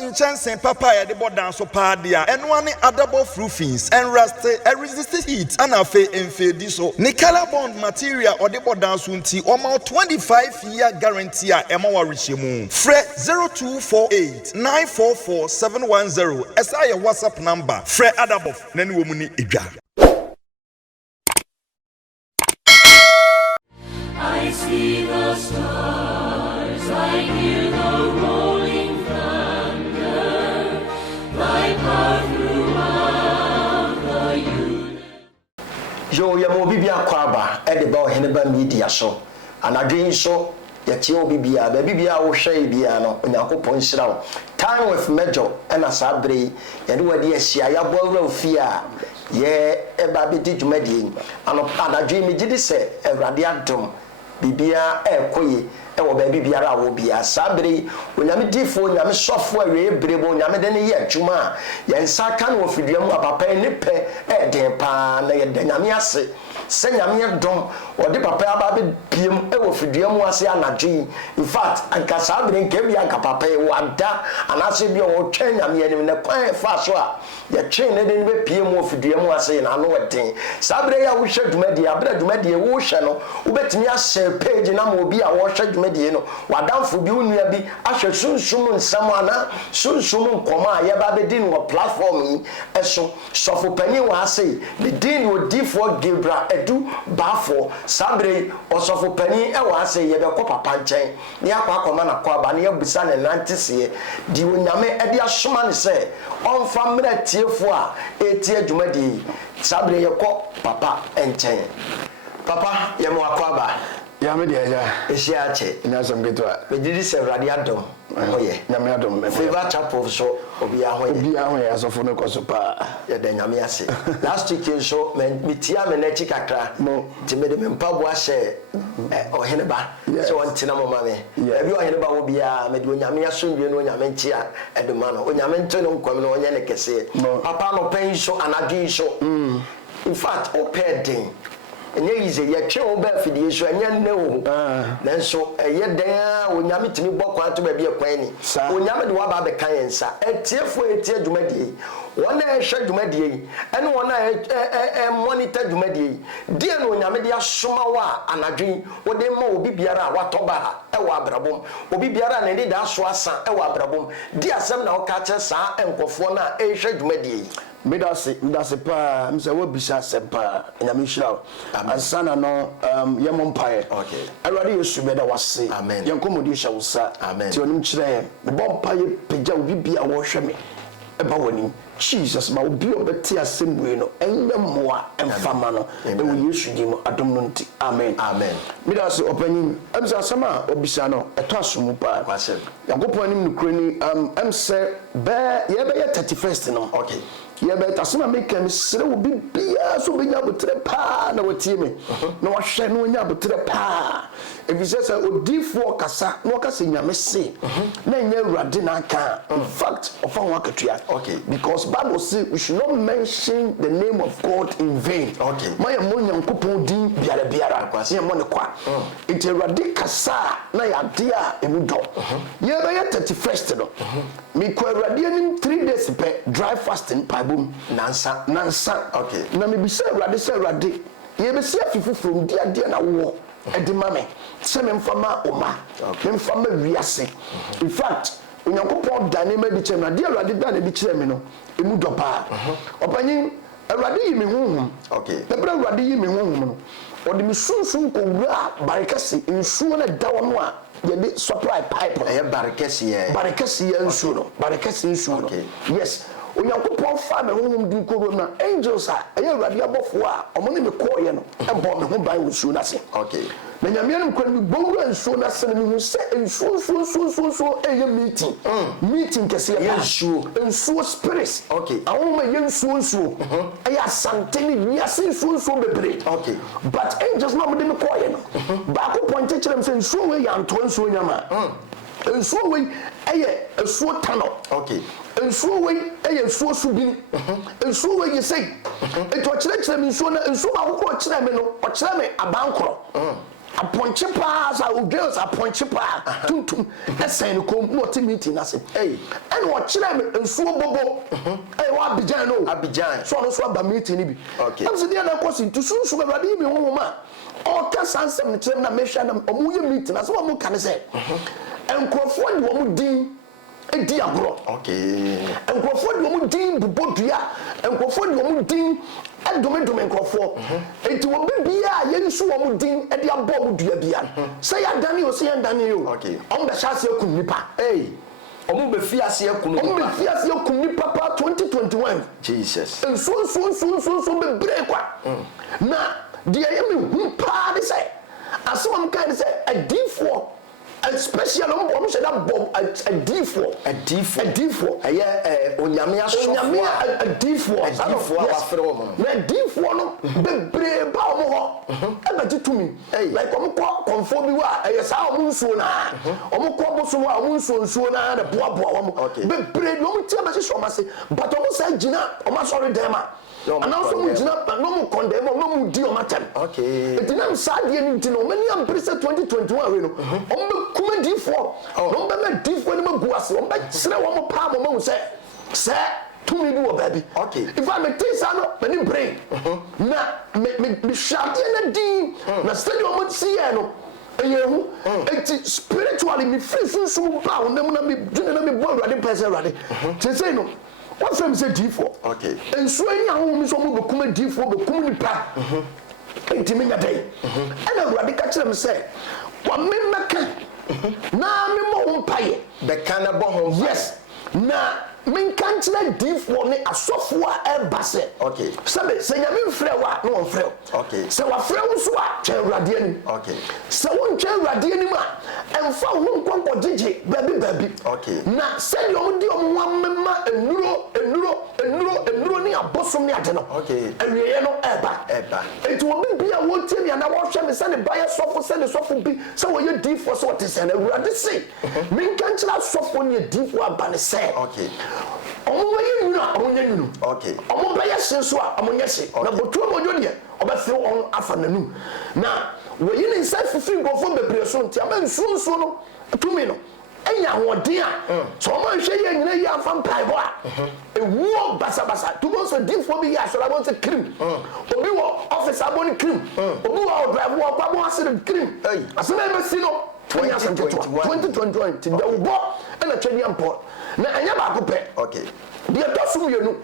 in chance papa ya de bodan so pa dia enwane adabo roofings and rust resist heat and afa enfedi so ni color bond material or de bodan so nti o ma 25-year guarantee a ema wa rechemu fre 0248 944 710 esa your WhatsApp number fre adabo na ni wo mu ni edwa. I see the stars, I hear the rolling thunder, thy power throughout the universe. Yo, ya mo bibia kwaba, edeba oheneba media so. Anadwen so, ya tie obibia, ba bibia wo hwe bia no, Onyankopon hyira wo. Time with Major and asabre, ya de wadi ahia ya bowra ofia. Ye eba bedi dwumadi anadwen me gidi se Awurade adom bibia ekoye ewo ba bibiara wo bia sabre onyame difo onyame sofo awe brebo onyame de ne ye adwuma ye nsa ka no ofidiam apapa ne pe eden pa na ye de nyame ase se nyame dom odi papa aba be piem ewo fidiam ase anadwen in fact anka sabre nke bia anka papa e wada anase bia wo twa nyame anim ne kwan fa so a ye twen ne de ne be piem wo fidiam ase na no eden sabre ya wo hwe dwumadi abra dwumadi wo hwe no ubetimi ase page na mo bi a wo hwe dwumadi no wadamfo bi unua bi ahwe sunsum nsam ana sunsum nkoma a ye ba be din wo platform yi eso sofo pani wa ase the din wo difo Gabriel edu bafo sabre osofo pani e wa ase ye be ko papa nchen ne akwa akoma na kwa ba ne yabusa ne nantese di onyame e de asoma ne se onfa mra tiefo a etie adwumadi sabre ye ko papa nchen papa ye mo akwa ba ya me dia ja ehia che ina som getwa me didi se Awurade adom oye nyame adom favor chapel so obi ahoye asofo no koso pa ya da nyame ase last week so me tia me na chi kakra ti me de me mpabo ahye ohene ba so wontina mo ma me ebi ohene ba wo bia me de onyame asomdwe no onyame nchia edema no onyame nto no nkwam no onye ne kese papa no pen so anadwen so in fact opedin enye yize ye twe wo ba fidie so enye nne wo nanso eye dan onyame timi bokwa to ba bi ekwan ni onyame de wa ba be kan yensa etiefo etie dwumadie wona ehwe dwumadie ene wona monitor dwumadie die no onyame de asoma wa anadwen wo de ma obi biara watoba ha e wa abrabom obi biara na de da so asa e wa abrabom di asem na wo ka che sa enkofo na ehwe dwumadie medase pa mse wo bisa sepa nyame hira ansana no yemo mpae okay Awurade Yesu beda wase amen yankomodi hya wosa amen ti onim kire bo mpae pegya obi bia wo hwe me eba woni Jesus ma obi obeti asembue no enye moa emfama no ewo Yesu di mo adom no nti amen amen medase opanyin amsa asama obisa no eto asomu pa kwase yakopon anim nukure ni emse be ye be 31st no okay ye be tasoma make me sere wo bibia so benya botre pa na watie me na wahwe na onya botre pa ebisesa odifo kasa na wakasa nyame se na nya Awurade na aka in fact ofa ho akatua okay because Bible say we should not mention the name of God in vain okay my mo nyankopon din biara kwase ye mo ne kwa enti Awurade kasa na ya de a emudo ye be 31st no me kwa Awurade anim 3 days pe dry fasting nansa okay na me bisa Awurade se Awurade ye be sia fifufuru dia na wo edimame se me mfama oma me mfama wiase in fact Onyankopon da ne ma bi kyerɛ me de Awurade da ne bi kyerɛ me no emu dɔpa opanyin Awurade yi me honhom okay na bra Awurade yi me honhom no odi me sunsun ko wura barikasi nsuo na da wo no a ye de supply pipe barikasi nsuo no barikasi nsuo no yes Onyankopon fa me honhom di ko na angels a eye Awurade abofo a omo ne me koye no ebo me ho ban nsuo na se okay na nyame no kwa mi bongo nsuo na se me hu se nsuo eye meeting kese ya nsuo spirits okay awoma ye nsuo aya asante ni wiase nsuo bebre okay but angels no mo de me koye no ba ko point kire me se nsuo we ya nto nsuo nyama nsuo we eye nsuo tano okay nsuo we eye nsuo subin nsuo we ye sei eto kire me nsuo na nsuo ma ko kire me no o kire me abankoro apɔnkye paa sa odwes apɔnkye paa tuntum ɛsɛn no kom no te meeting na se ɛne ɔkyerɛ me nsuo bobo wa Abidjan no Abidjan so no so aba meeting ni bi am se dia na kosi to sunsu be Awurade mi honhoma o ka sansem ne kyerɛ na mehwa na ɔmo ye meeting na so ɔmo ka ne sɛ enkrofo de ɔmo din edi agro enkrofo de ɔmo din bubodua enkrofo de ɔmo din edomedome enkrofo enti wo bibia ye nsu ɔmo din edi abɔ ɔmo dua bia sɛ ya dane o sɛ ya dane o ɔmo be hyase akum nipa Omu be fiase akum nipa. Omu be fiase akum nipa pa 2021. Jesus. So be break kwa. Na dia yemi hu pa de say. Aso am kan say a D4 especially omu say that bomb a D4 onyame asofo a D4 afre omo. Na D4 no be break ba omo ho. E be titumi. Like omu ko konfo bi wa e sa omu nsuo na. Omu ko boso wa omu nsuo na na boaboa omu. Be break omu tia be so ma se but omu say gina omu sorry dem a. And also mu gina no mu condemn no mu di omu tem. It na sad ye ni no many am prese 2021 we no. Omu kuma D4 no be me D4 ni magu ase omu be sere omu pa mo say tumi bi wo baby if I me tisa no many brain na me shade na din na stadium mo see no eyehu enti spiritually me free sunsun ba wonam na me dwene na me bo Awurade person Awurade say no what from say D4 enso anya ho mi so mo be kuma D4 be kuma ni pa enti me nyadai ana Awurade ka kire me say wa me meka na me mo ho paye be kana bo ho yes na men kan tena D4 ne asofo a eba se sabe se nyame mfrɛ wa no mfrɛ se wa frɛ wo so a twɛ Awurade ani se wo ntwɛ Awurade ani ma emfa wo nkonko gege baabi na se de omo di omo wa mema enuro ni abosom ne ade no awieye no eba enti wo bibia wo tie ne na wo hwɛ me se ne baye sofo se ne sofo bi se wo ye D4 so wote se na Awurade se men kan tena sofo ne D4 aba ne se omo baye nyuna omo nya nyunu omo baye senso a omo nya se na botu omo dwo de obafe on afa nanum na wo yi ne nsa fifi ngofo bebre so ntia ma nsuo no tumi no enya hoden a so omo hwe ye nyina yi afa mpai bo a ewuo basabasa to go so D4 bi ya so la bon se cream obi wo office aboni cream obi wo drive wo pa bon ase cream asema be si no 2021 ti da wo na twani ampo na anya ba ko pe dia tosu mienu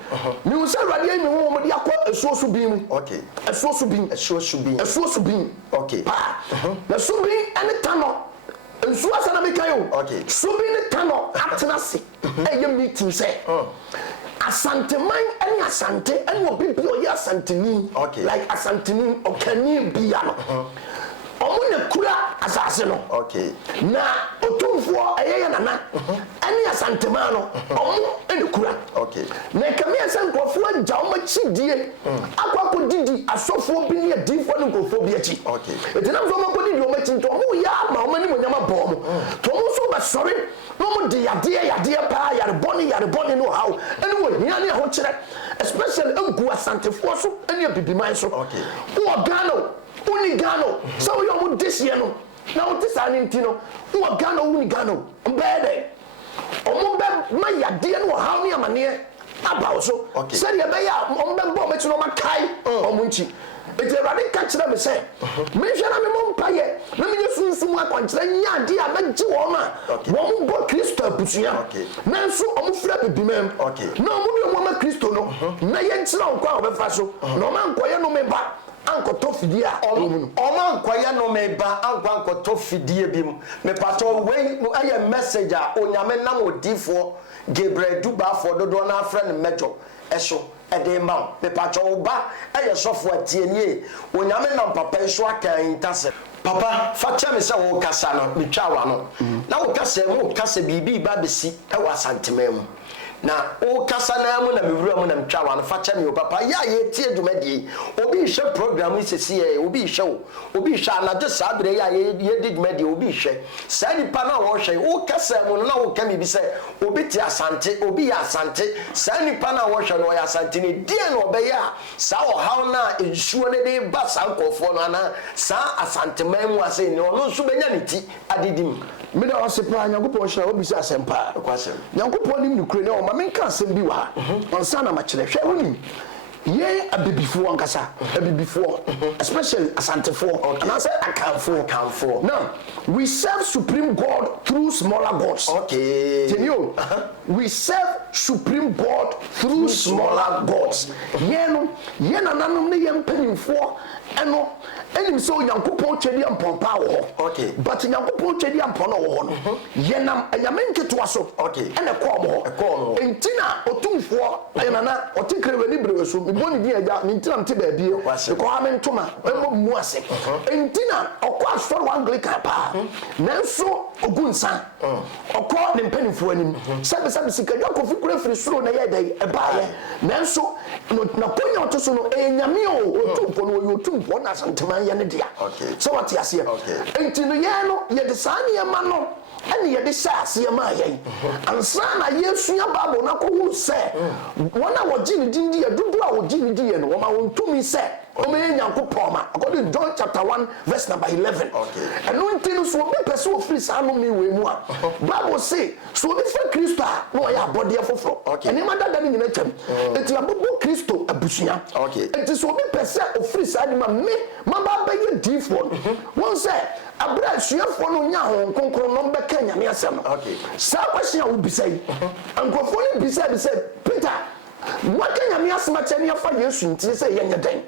mi usa Awurade mi wo mo dia ko esuosu bin mu esuosu bin na subi ene tano nsu asa na mekayo subi ne tano atena se eye meeting say asanteman ene asante ene obi bi oye asanteni like asanteni okani bia no omo ne kura asase no na otumfo eyeye nana ani asantema no omo ene kura na kamia sankrofo agya omo chidie akwako didi asofo bi ne D4 ne krofo bi achi etinam so omo didi omo chinto omo ya ma omo ni monyama bo omo to omo so ba sori no omo di yade pa yare boni no how ene wo hia ne ho kire especially egu asantefo so ene bibiman so wo Ghana unigano so yo mu desie no na wo tisa ni ntino wo Ghana unigano mbede omo be mayade no how ni amane aba so se de be ya omo be bo me tino makai omo nchi ete Awurade ka kire me se me hwe na me mo mpaye na me nyesunsum akwankyere nya ade a magye wo ma wo mo bo Kristo abusua na nso omo fra bibimam na omo de omo ma Kristo no na ye nkyere wo kwa obefa so na omo ankoye no me ba ankoto fidie a oma nkwaya no meba ankoto fidie bi me pato we aye message a onyame nam odifo Gabriel Duba for dodo na afra ne mejo eso ede ma me pato ba aye sofo atienie onyame nam papa eso aka intase papa facha me se wo kasa no metwa wa no na wo kasa bibi ba besi e wa santemam na o kasa na mu na mewura mu na mtwa wa no fa cha me o papa ya ye tie dwumadi obi hwe program sesi ye obi hwe anaje sabre ya ye di dwumadi obi hwe sa nipa na wo hwe o kasa mu na wo ka mi bi se obi ti asante obi ya asante sa nipa na wo hwe no ya asante ne die no obe ya sa o haw na ensuo ne de ba sa nkofo no ana sa asante man mu ase ne ono nso benya ne ti adidim me da osepa Nyankopon hwe obi sa asempa kwasem Nyankopon nim nukure ne o ma menka asem bi wa onsa na ma kire hwe woni ye abibifo ankasa abibifo especially asantefo and I say akanfo now we serve supreme God through smaller gods okay you we serve supreme God through smaller gods ye na nanom ne ye mpanimfo eno enim so Nyankopon twedi ampompa wo okay but Nyankopon twedi ampono wo no ye nam anyamenketo aso okay ene ko entina otumfo ayana otikre wani breweso boni di eja nintina mte baabie ko ha mentoma emo mu ase entina okwa asoro Anglican pa nanso ogunsa okwa ne mpanimfo anim sabe sikadwa kofi kure firi soro na ye dai ebaaye nanso na ponya otoso no enyame otumfo no otumfo na santeman ye ne dia so what you see entino ye no ye de sane ma no ene ye de hyase ma ye ansa na Yesu ya Bible na ko hu se wona wo gini dindi ye dudu a wo gini di ye no wo ma wontumi se o me Nyankopon ma according to John chapter 1 verse number 11 and no ntino so be person of free sanu mi we mu a Bible say so be for Kristo a no ya body afoforo ene ma dada ni nyina twam enti abobo Kristo abusuya enti so be person of free sanu ma me ma ba ye difo won say abra suafo no nya ho konkron no be ka nyame asem sa question a wo bisai ankofo ni bisai Peter waka nyame asema kyene afa Yesu nti se yenye den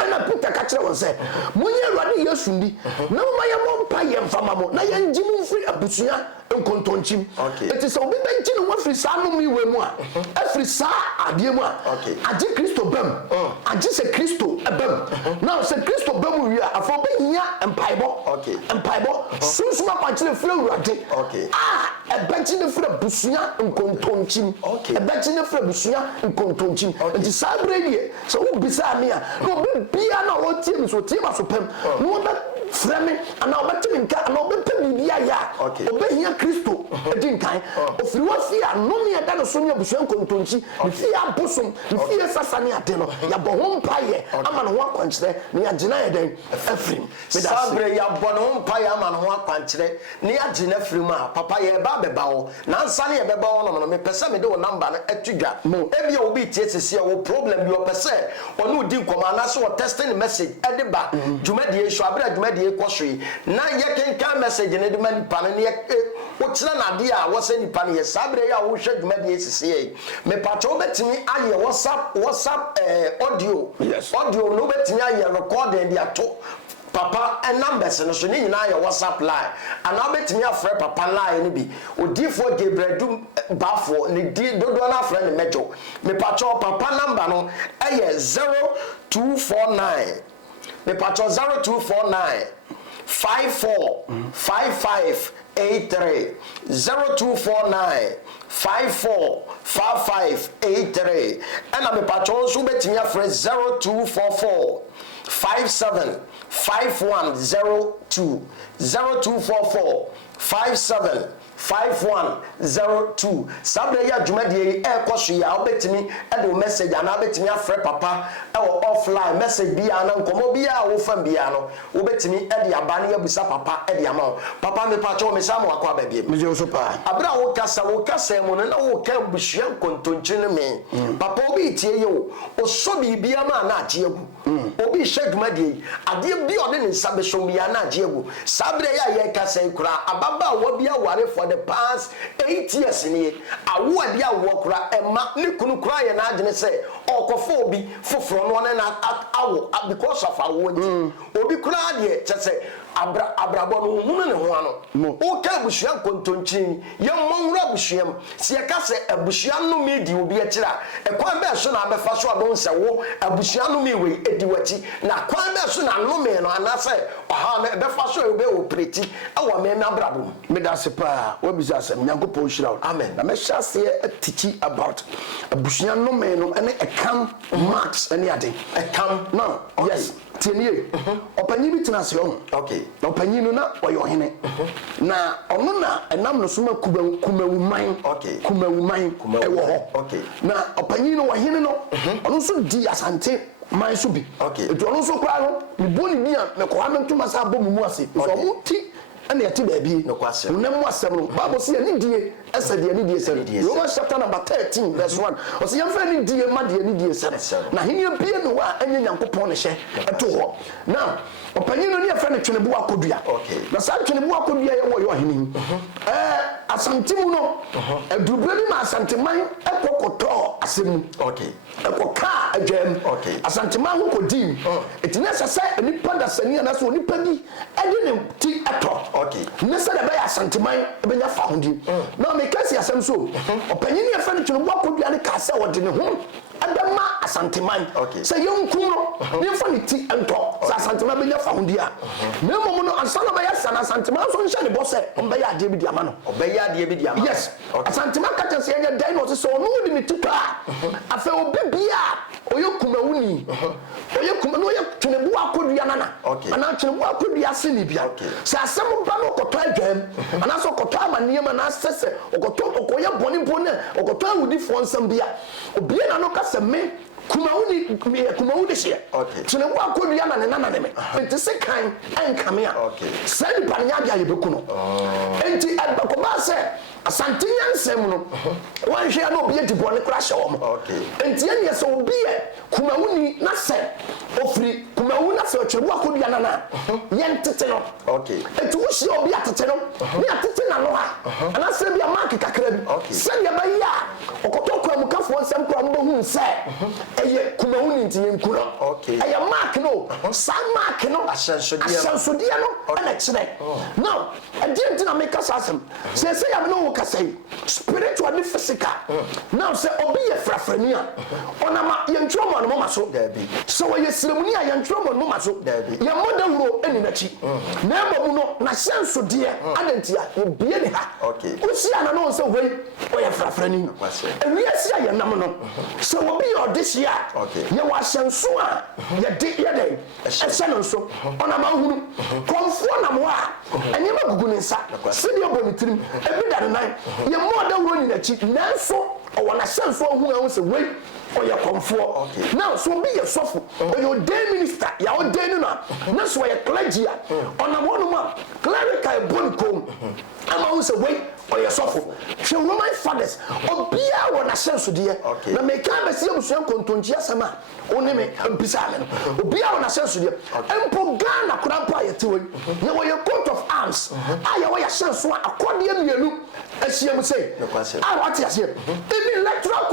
ana Peter ka kire won se munye Awurade Yesu ndi na mo ya mo mpa ye mfama mo na ye njimu mfiri abusuya nkontonchim eti se obi benchi no wafiri sa no mi we mu a afiri sa ade mu a age Kristo bam age se Kristo bam now se Kristo bam wi a afo behia empaibo susuma kwakire fira Awurade ebenchi ne fira busuya nkontonchim ebenchi ne fira busuya nkontonchim enti sabre die so wo bisa me a no be bia na wo tie mi so tie ma so pem no be frame ana obetimi nka ana obetimi bia ya obehia Kristo edinkan ofiri wafia no me eda no so ne abusuya nkontonchi ne fia bosom ne fia sasane ade no ya bo ho mpaye ama no ho akwankyere ne ya gina eden afrim sabre ya bo no mpaye ama no ho akwankyere ne ya gina afrim a papa ye ba beba wo na nsa ne ye beba wo no me pese me de wo number no etudwa ebia obi tie sese wo problem bi o pese onu di nkoma na so wo testing message ede ba dwumadie hwa abra dwumadie kwoswe na ye kenka message ne de mani pa ne wo kira na de a wo se nipa ne ye sabre ya wo hwa dwumadie sese ye me pato betimi aye whatsapp audio no betimi aye recording dia to papa and numbers no so ni nyina ya WhatsApp line and now betimi afre papa line ni bi odifo Gabriel dum bafo ni di dodo na afre ni mejo me pacho papa number no eye 0249 me pacho 0249 545583 0249 545583 and me pacho so betimi afre 0244 575102 0244 575102 sabre ya dwumadie ekoso ya obetimi e do message ana obetimi afre papa e offline message bia na nkomo bia wo fam bia no obetimi e de abane abusa papa e de ama papa me pa cho me samu akwa ba bia me so pa abra wo kasa mo na wo ka busuya kontonchi ne me papa obi tie ye o so bibia ma na age agu obi hwe dwumadie ade bi ode ne nsabe so bia na age agu sabre ya ye kasa kura ababa wo bia ware for the past 8 years ni awo ade awo kura ema ne kunu kura ye na agene se okofo obi foforo no na awo because of awo nti obi kura de chese abrabɔ no hunu ne ho ano wo ka abusua kontonkyin ye monwura abusuam se ye ka se abusua no me di obi akira ekwan be so na abefa so adon se wo abusua no me we edi wati na kwan be so na no me no anase oha me befa so e be operate awo me na abrabɔ me da se pa wo bi asem nyankopɔn hyira wo amen na me hya se teach about abusua no me no ene ekam marks ene ade ekam no yes tienie opanyi bi tena se ho okay na opanyi no na oyo hene na ono na enam no soma kumawuman okay kumawuman ewo ho okay na opanyi no wahene no ono so di asante man so bi okay eto ono so kwa no ni boni bi a me ko ha mentuma sa bɔ mu ase so mo ti ana yati baabi no kwase unam asɛm no bible say ani die ɛsɛ de ani die sɛ Romans chapter number 13 verse 1 o say yɛmfa ani die ma de ani die sɛ na henia bie no wa anya nyankopɔn ne hyɛ ɛto hɔ na ɔpanyin no ne yɛfɛ ne twene bo akodua okay na sa twene bo akodua yɛ wɔ yɛ ɔhene asantimu no adubra bi ma asanteman ɛkɔkɔtɔ asɛm okay ɛkɔka adwam okay asanteman ho kɔdim ɛtine sɛ nipa da sani ana so nipa bi ɛde ne ti ɛtɔ okay ne sɛ de bɛyɛ asanteman ɛbɛnya fa ho di na me kasi asɛm so ɔpanyin ne yɛfɛ ne twene bo akodua ne ka sɛ wɔde ne ho adama asanteman sɛ yɛnkum no yɛmfa ne ti ɛntɔ sɛ asanteman bɛnya fa ho di a na mmom no ansa na bɛyɛ sa na asanteman so nhyɛ ne bɔ sɛ ɔmbɛyɛ adeɛ bi di ama no ɔbɛyɛ adeɛ bi di ama yes asanteman ka kyɛ sɛ yɛnyɛ dan na ɔsɛ sɛ ɔno wode ne ti tɔ a afei obi bia ɔyɛ kumawuni ɔyɛ kuma na ɔyɛ twene bo akodua nana anaa twene bo akodua ase ne bia sɛ asɛm ba no ɔkɔtɔ adwam anaasɛ ɔkɔtɔ amanneɛm anaasɛ sɛ ɔkɔyɛ bɔne bo no ɔkɔtɔ awudifoɔ nsɛm bia obie na no ka sɛ me kumawuni hye twene bo akodua na ne nana ne me enti se kan ɛnkame a sɛ nipa ne nyɛ adeɛ yɛbɛku no enti ɛbɛkɔbaa sɛ asante nyansɛm no wanhwɛ na obi edi bɔne kora hyɛ wɔm enti yɛn yɛ sɛ obi yɛ kumawuni na sɛ ofiri kumawu na sɛ ɔtwere bo akodua nana yɛn tete no enti wohyia obi atete no ne atete na no ha anasɛ bi a mark kakra bi sɛdeɛ bɛyɛ a ɔkɔtɔ kwamukafoɔ nsɛm kora mbɛhu sɛ ɛyɛ kumawuni nti yɛnku no ɛyɛ mark no saa mark no ahyɛnsodeɛ no ɛna kyerɛ now ɛdeɛ nti na meka saa asɛm sɛ ɛsɛ yɛm ne wo kasa yi spiritual ne physical now sɛ obi yɛ frafrani a ɔnama yɛntwerɛ mɔ no moma so sɛ wɔyɛ siremuni a yɛntwerɛ mɔ no moma so yɛmmɔ dawuro ɛni n'akyi na mmom no n'ahyɛnsodeɛ adanti a yɛbie ne ha wohyia na no sɛ wei ɔyɛ frafrani ewiase a yɛnam no sɛ obi yɛ ɔde hyia yɛwɔ ahyɛnso a yɛde ɛhyɛ no nso ɔnama hunu kɔmfoɔ nam hɔ a ɛnyɛma gugu ne nsa sɛdeɛ ɔbɔ ne tirim ebi da ne nan yɛmmɔ dawuro ni n'akyi nanso ɔwɔ n'ahyɛnso ahunu ahụ sɛ wei ɔyɛ kɔmfoɔ now so obi yɛ sɔfo ɔyɛ ɔdan minister yɛ ɔdan no na so ɔyɛ clergy a ɔnam hɔ nom a clerical ɛbɔ ne kɔn ama ahụ sɛ wei ɔyɛ sɔfo hwɛ Roman fathers obiara wɔ n'ahyɛnsodeɛ na mɛka bɛsi abusua nkontonkyi asɛm a ɔne me mpisa me no obiara wɔ n'ahyɛnsodeɛ mpo Ghana kora mpo a yɛte wɔ yi na wɔyɛ coat of arms a yɛwɔ yɛahyɛnso a akɔdeɛ mmienu ahyia mu sɛ a wɔate aseɛ even electoral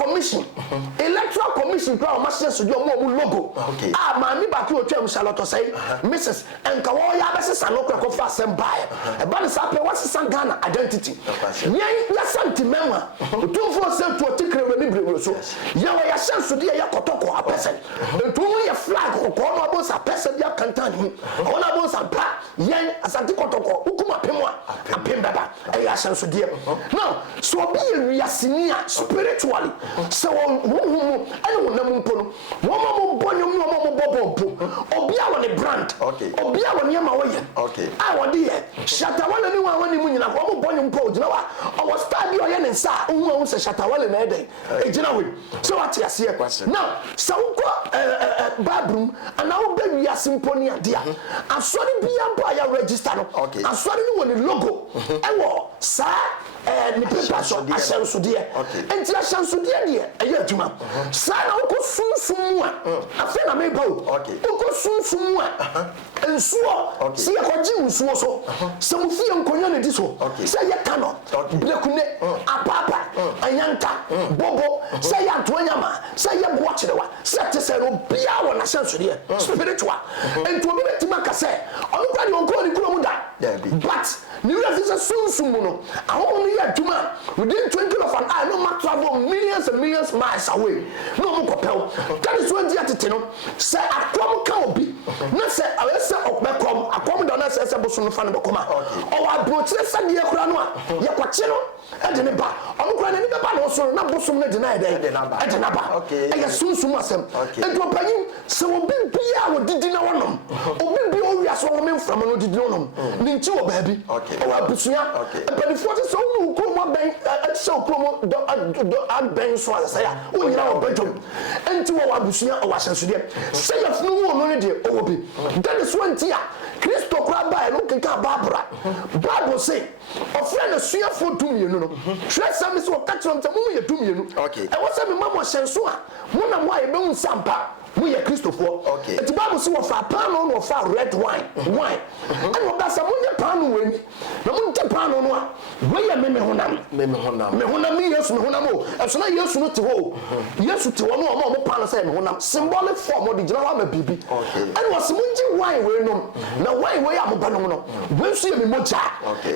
commission kora wɔn ahyɛnsodeɛ ɔmo logo a maame baako otwa mu Charlotte sɛ Mrs. nka wɔyɛ abɛsesa no kora kɔfa asɛm baeɛ ɛba ne saa pɛ wɔsesa Ghana identity yɛn yɛsɛnti mɛma otumfoɔ sɛ tuo tikire wɔ ne birebire so yɛwɔ yɛahyɛnsodeɛ yɛ kɔtɔkɔ apɛsɛ ntumu yɛ flag kɔkɔɔ no abɔ sa apɛsɛ bi akantan ho ɔwɔ no abɔ sa mpa yɛn asante kɔtɔkɔ wokum apem a apem bɛba ɛyɛ ahyɛnsodeɛ now so obi yɛ wiaseni a spiritually sɛ wɔn honhom ɛne wɔn nam mpo no wɔn a wɔbɔ nnwom ne wɔn a wɔbɔ bɔmpo obi a wɔ ne brand obi a wɔ nneɛma wɔyɛ a wɔde yɛ shatawale ne wɔn a wɔne mu nyina wɔn bɔ nnwom mpo gyina hɔ a ɔwɔ star bi ɔyɛ ne nsa a ohun a ohun sɛ shatawale na ɛdɛn egyina hɔ sɛ wɔate aseɛ now sɛ wokɔ baabrum anaa wobɛ wiase mpo ne adeɛ a asɔre bia mpo a yɛ register no asɔre no wɔ ne logo ɛwɔ saa ne paper so ahyɛnsodeɛ enti ahyɛnsodeɛ deɛ ɛyɛ adwuma saa na wokɔ sunsum mu a afei na meba o wokɔ sunsum mu a nsuo sɛ yɛkɔgye nsuo so sɛ mo fie nkonnwa ne di so sɛ yɛ kano blekune apapa anyanka bobo sɛ yɛ antoa nyama sɛ yɛ boɔ kyerewa sɛ te sɛ no biara wɔ n'ahyɛnsodeɛ spiritual enti obi bɛtumi aka sɛ ɔno kora deɛ ɔnkɔɔ ne kurom sunsun no ahom no ya adwuma within 20 of an hour no matter travel millions and millions miles away no mo kopel that is when dia tete no say akom ka obi na say awese okbekom akom do na say boso no fa no bekoma o wa brochire say de kura no a ye kwache no e de ne ba onu kura ne be ba no so na boso no de na e de na ba e ya sunsun asem e do panyin se obi bia wo didi na wonom obi bia o wi aso wo memfram no didi wonom ni nti wo ba bi o wa busuya penifo se so no ko mo ben a se o ko mo do ben so asa ya o nyina wo badwom enti wo wa busuya o wa hyensude se ya funu wo no ne de o wo bi that is one tia Kristo kura ba no kenka babura Bible say ofre na suya fo dumienu no hwe sam se o ka kyerem te mo ye dumienu e wo se me mamo hyenso a mo na mo aye be hu sampa we are Christopher. Okay. The Bible says of a pan on of a red wine. And what that's a munja pan win. The munja pan on one. We are Memehonam. Mehonam, yes, Mehonamo. As soon as you know to go. Yes, to one more pan of Mehonam. Symbolic form of the general baby. And was munja wine we know. Now, why we are Mobanono? We'll see me mocha.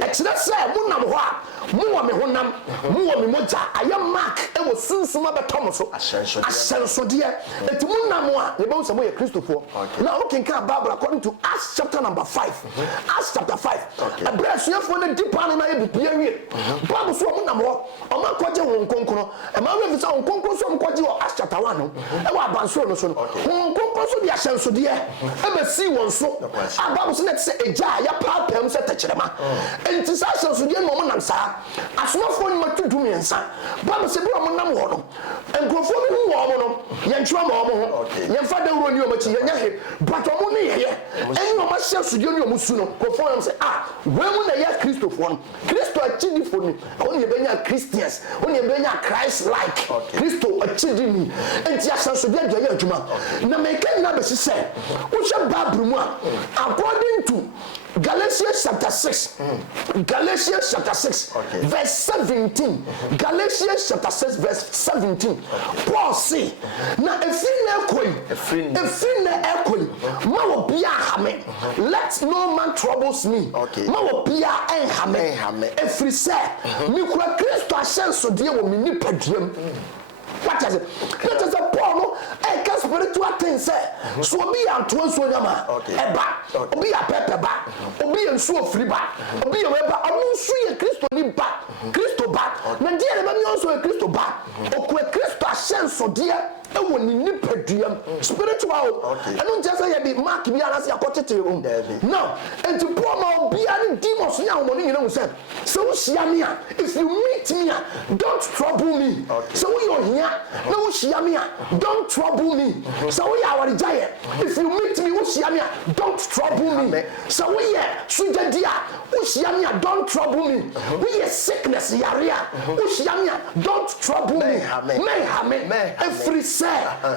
Exodus said, Munamwa. Mua Mehonam. Mua Mimoja. I am Mark. It was soon some other Thomas. Ascenso dear. It Munam. The bones of Christopher. Now, looking at Bible according to Acts chapter number 5. Acts chapter 5. A breast you for the deep on a period. Bible swam number. A man quite a conqueror. A man with his own conqueror, some quite Acts chapter 1. A banso, so conqueror, the ascenso dear. MSC one so. A Bible said, a jar, ya pap, and set a chema. And it is ascenso dear moment, answer. As no phone much to do me, and son. Bible said, Roman, and go for me, woman, Yantra. Your father run you much, but I'm only here. And you must share to you, Musuno. Conform say, when I hear Christopher, Christo achieved for me. Only Benya Christians, only Benya Christ like Christo achieved me. And just so get your Juma. Now, make another say, which a Babruma, according to Galatians chapter 6. Galatians chapter 6, verse 17. Galatians chapter 6, verse 17. Paul say, now if you let no man troubles me. If we say, me kwa Kristo ascenso die wo me ni padriam. What is it? That is a Paul. I can spiritual things. So be and to so yama. A back. Be a pepper back. Be and so free back. Be a weber. I don't see a Christo ni back. Christo back. Nigeria me also a Christo back. O Christo ascenso dear. E woni ni padriam spiritual. I don't just say be mark bi anase akotete room. Now, and to poor ma obi ani demons nya wo ni nyina wo say. So shia me a, if you meet me a, don't trouble me. So we are here. No shia me a, don't trouble me. So we are giant. If you meet me, shia me a, don't trouble me. So we are sujadia. Shia me a, don't trouble me. We are sickness yaria. Shia me a, don't trouble me. Me every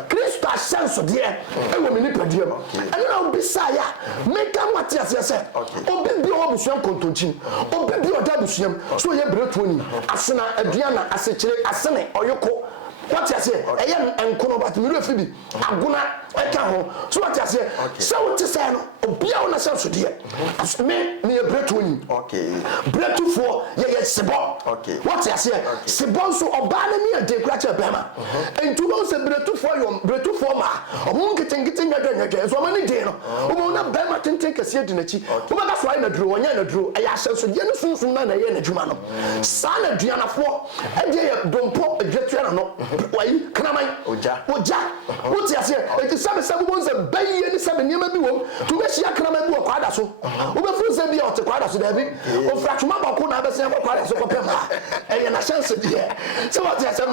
Christo ascenso dear, I will be padium. And now beside make a Matthias say, Obi be Obusian Contunchin, Obi be Odabusian, so you break 20. Asana, Adriana, Asane, or Yoko. What I say, I am and Konobat Mirafibi, Aguna, Ekaho. So what I say, so to say, Obia on a sense of dear. As me, a bread 20. Bread 2 4, yes, Sebon. What I say, Sebon so obey me a declaration Bama. And to know the bread 2 4, your bread 2 4 ma, or won't getting again, so many day. Who not Bama can take a seat in a cheap. Who that's why I drew, and I drew. I asked so Jennifer from Nana and Jumano. Son of Diana 4, and they don't pop a jet. Why? Can I? Oja. What's I say? It is some ones a bay and some near me to make sure I can remember quite a so. Over fools and be out to quite a so, David. Or fraction of Kuna, quite a so, and a chance of dear. So what I say,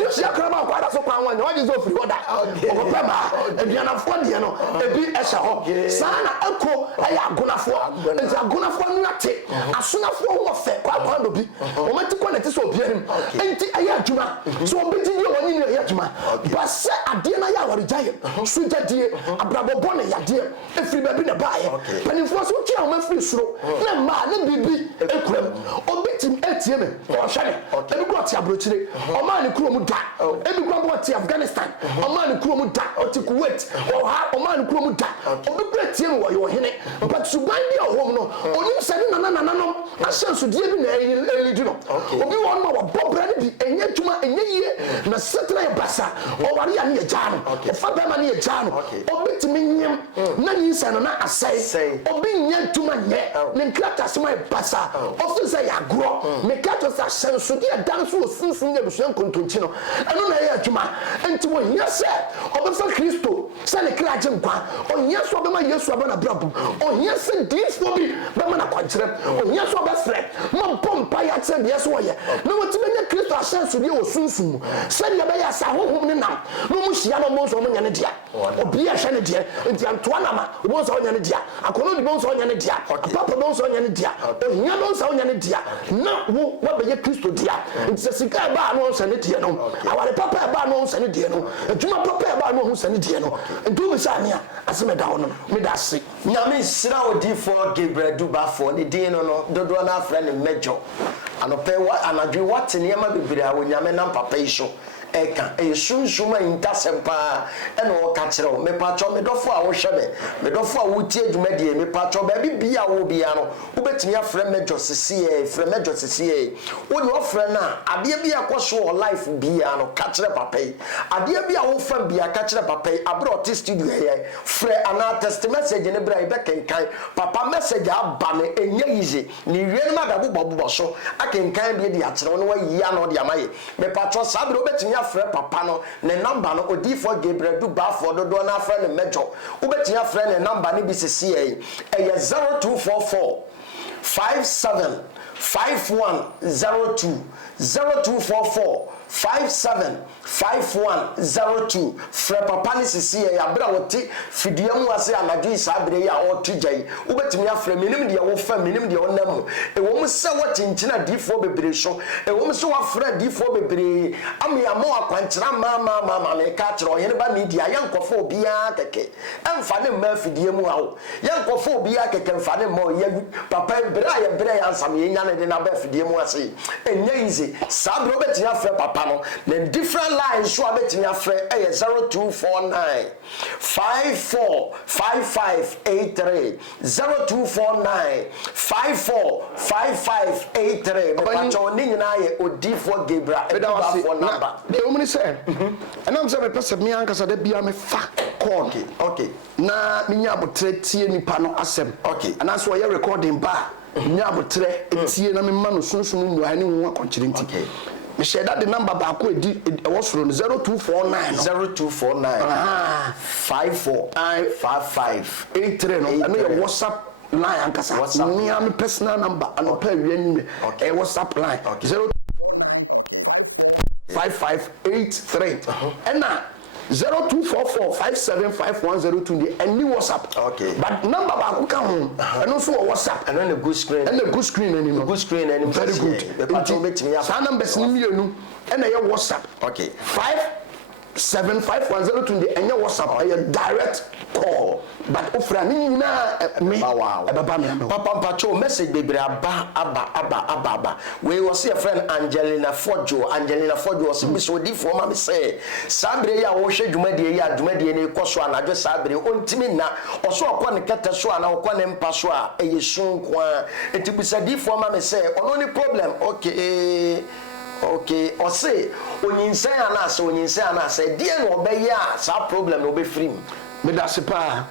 you see, I come out quite a so, one, why is over water? Pema, and you are for the a bit as a hawk. Sana Echo, I am gonna for, and I am gonna for nothing. As soon as for warfare, quite one to be, or meant to connect this will be him. And I am Juma. So be you in your yajma. But say a dinner ya or giant, sweet dear, a bravo bonnet ya dear, if you have been a buyer. But if was what you are free slow, no man, no baby, a crumb, or be tim etie me o hwele ebi go ti abrochire o ma ne kuro mu da ebi go ti Afghanistan o ma ne kuro mu da o ti Kuwait o ha o ma ne kuro mu da obi go etie me wo yo hene but suban bi o home no onim se ne nana no ahyenso die bi na elidi no obi won ma wo bobra ne bi enye tuma enye yie na setra e basa o ware ya ne ya jano o fa be ma ne ya jano obi timi nyem na ni se no na asai obi nye tuma nye ne nkrata sema e basa ofi se ya gro me kato sa ahyenso die dan so osunsun ne busuan kontonti no eno na ya tuma enti wo nya se obi fa Kristo se ne kra je nkwa o nya so be ma Yesu abana brabo o nya se difo bi be ma na kwankyere o nya so be fre mo pompa ya tse de so ye na wo tibe nya Kristo ahyenso die osunsun se ne be ya sa hohom ne nam no mu hia no mo so mo nya ne dia obi ya hwe ne dia enti antoa na ma wo so nya ne dia akono di bo so nya ne dia papa bo so nya ne dia o nya bo so nya ne dia na wo be ye Kristo dia enti se sika ba no so ne dia no awale papa ba no so ne dia no adwuma papa ba no so ne dia no enti wo sa ania aseme da wono me da se nyame sira odi for Gabriel Duba for ne din no dodo na afra ne mejo anope wa anadwe wat ne yama bibiri a nyame na papa iso eka esunsun intasempa eno o ka kire o me pacho me dofo a wo hwe me dofo a wo tie adwumadie me pacho ba bibia wo bia no wo betimi afra mejo sese fra mejo sese wo ne ofra na ade bia koso o life bia no ka kire papa ade bia wo fa bia ka kire papa abro oti studio here fra ana text message ne bra ibe kenkan papa message aba ne enye yize ni wie ma da bobo so akenkan bia di akire no wa yia no de amaye me pacho sabro betimi afra papa no ne number no odi for Gabriel Duba for dodo na afra ne mejo ubeti afra ne number ne bi sisi e 0244 57 5102 0244 575102 fra papa ni sisi ya bra wote fidiam wase anadwi sabre ya otujai ubetimi afra minim de wo fa minim de onam e wo mu se wo chinchina difo bebre so e wo mu se wo afra difo bebre amia mo akwankyera mama le ka kyero ye ne ba media yankofo obia keke emfa ne ma fidiam awo yankofo obia keke emfa ne mo ye papa bra ya ansam ye nya ne de na ba fidiam ase enye ize sabre obetimi afra papa no the different lines so abetimi afre 0249 545583 0249 545583 pacho ni nyina ye odifo Gabriel for number the woman say and I'm say person me ankasa da bia me fa call okay na me nya abotre tie nipa no asem okay and so ye recording ba nya abotre tie na me ma no sunsun mu ha ni hu akonkyere nti okay me share that the number back we di was from 0249 545583 no and your WhatsApp line ankasa me am personal number and pay we ni e WhatsApp line 5583 and now 0244575102 and new WhatsApp. Okay. But number back come and also WhatsApp and then a good screen. And a good screen anymore. Good screen and very good. The patrol bet me up. Some numbers ni mienu and a WhatsApp. Okay. 575102 and your WhatsApp a direct call. But ofra ni na me baba me papa patrol message bebre aba we was your friend Angelina Fojo was me so di for ma me say sabre ya wo hwe dwumadie ya dwumadie ne koso anadwo sabre ontimi na oso okwa ne kete so ana okwa ne mpa so a eyesun kwa etibisa di for ma me say ono ni problem okay o say onyinsan anase die no obeya sa problem no be free me da sepa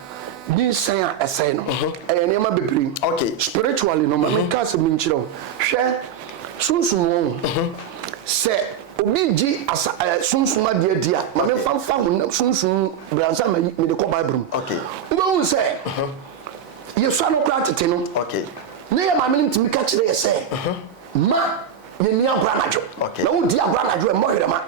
ni san a esai no enema bebre okay spiritually no me ka se minchiro hwe sunsun won se obi ji asa sunsun ma dia ma me fanfa sunsun bransa me de ko bible okay ube won se yesu no kra tete no okay ne ya ma me ntimi ka kire ye se ma ye ni agora najo na wo di agora najo e mo hwedema